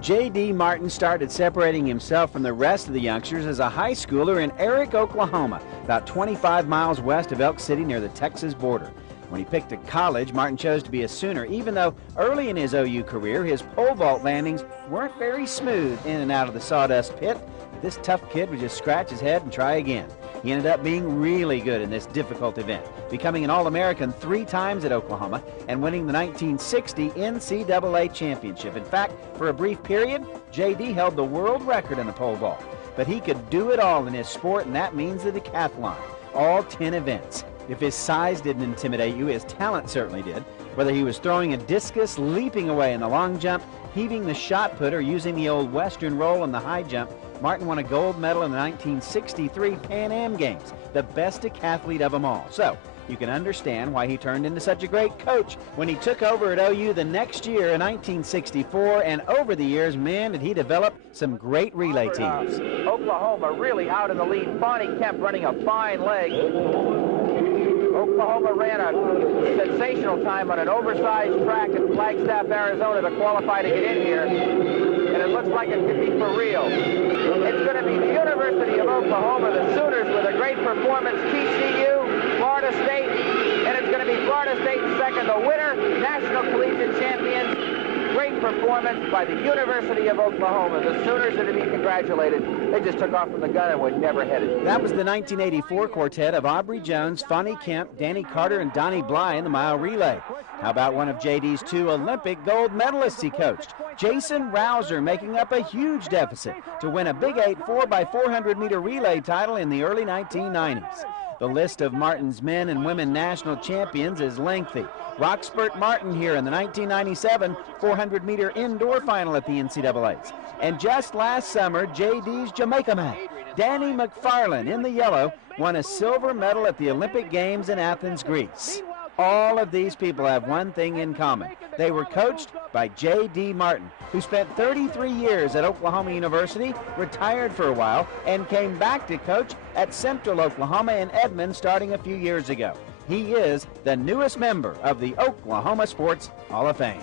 J.D. Martin started separating himself from the rest of the youngsters as a high schooler in Eric, Oklahoma, about 25 miles west of Elk City near the Texas border. When he picked a college, Martin chose to be a Sooner, even though early in his OU career, his pole vault landings weren't very smooth in and out of the sawdust pit. But this tough kid would just scratch his head and try again. He ended up being really good in this difficult event, becoming an All-American 3 times at Oklahoma and winning the 1960 NCAA championship. In fact, for a brief period, J.D. held the world record in the pole vault. But he could do it all in his sport, and that means the decathlon, all 10 events. If his size didn't intimidate you, his talent certainly did. Whether he was throwing a discus, leaping away in the long jump, heaving the shot put, or using the old Western roll in the high jump, Martin won a gold medal in the 1963 Pan Am Games, the best decathlete of them all. So, you can understand why he turned into such a great coach when he took over at OU the next year in 1964, and over the years, man, did he develop some great relay teams. Oklahoma really out in the lead. Bonnie Kemp running a fine leg. Oklahoma ran a sensational time on an oversized track in Flagstaff, Arizona to qualify to get in here. And it looks like it could be for real. It's going to be the University of Oklahoma, the Sooners, with a great performance, TCU, Florida State, and it's going to be Florida State in second. The winner, National Collegiate Champions. Great performance by the University of Oklahoma. The Sooners are to be congratulated. They just took off from the gun and were never headed. That was the 1984 quartet of Aubrey Jones, Fonnie Kemp, Danny Carter, and Donnie Bly in the mile relay. How about one of JD's 2 Olympic gold medalists he coached? Jason Rouser making up a huge deficit to win a Big 8 4x400 meter relay title in the early 1990s. The list of Martin's men and women national champions is lengthy. Roxbert Martin here in the 1997 400-meter indoor final at the NCAAs. And just last summer, JD's Jamaica man, Danny McFarland in the yellow, won a silver medal at the Olympic Games in Athens, Greece. All of these people have one thing in common. They were coached by J.D. Martin, who spent 33 years at Oklahoma University, retired for a while, and came back to coach at Central Oklahoma in Edmond starting a few years ago. He is the newest member of the Oklahoma Sports Hall of Fame.